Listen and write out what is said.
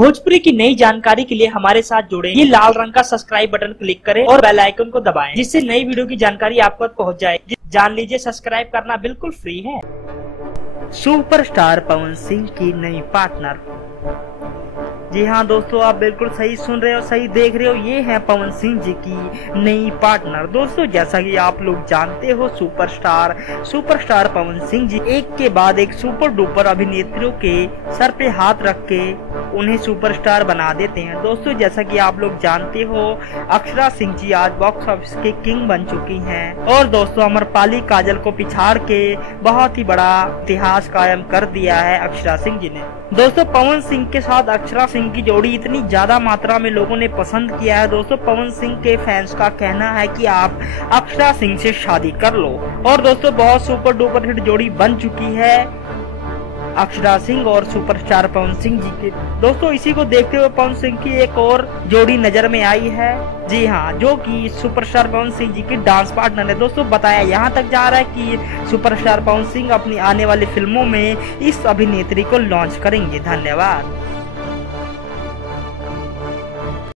भोजपुरी की नई जानकारी के लिए हमारे साथ जुड़े। ये लाल रंग का सब्सक्राइब बटन क्लिक करें और बेल आइकन को दबाएं, जिससे नई वीडियो की जानकारी आप तक पहुंच जाए। जान लीजिए, सब्सक्राइब करना बिल्कुल फ्री है। सुपरस्टार पवन सिंह की नई पार्टनर। जी हाँ दोस्तों, आप बिल्कुल सही सुन रहे हो, सही देख रहे हो। ये है पवन सिंह जी की नई पार्टनर। दोस्तों, जैसा कि आप लोग जानते हो, सुपरस्टार पवन सिंह जी एक के बाद एक सुपर डुपर अभिनेत्रियों के सर पे हाथ रख के उन्हें सुपरस्टार बना देते हैं। दोस्तों, जैसा कि आप लोग जानते हो, अक्षरा सिंह जी आज बॉक्स ऑफिस के किंग बन चुकी हैं और दोस्तों अमरपाली काजल को पिछाड़ के बहुत ही बड़ा इतिहास कायम कर दिया है अक्षरा सिंह जी ने। दोस्तों, पवन सिंह के साथ अक्षरा सिंह की जोड़ी इतनी ज्यादा मात्रा में लोगों ने पसंद किया है। दोस्तों, पवन सिंह के फैंस का कहना है कि आप अक्षरा सिंह से शादी कर लो। और दोस्तों, बहुत सुपर डुपर हिट जोड़ी बन चुकी है अक्षरा सिंह और सुपरस्टार पवन सिंह जी की। दोस्तों, इसी को देखते हुए पवन सिंह की एक और जोड़ी नजर में आई है। जी हाँ, जो कि सुपरस्टार पवन सिंह जी की डांस पार्टनर है। दोस्तों, बताया यहाँ तक जा रहा है कि सुपरस्टार पवन सिंह अपनी आने वाली फिल्मों में इस अभिनेत्री को लॉन्च करेंगे। धन्यवाद।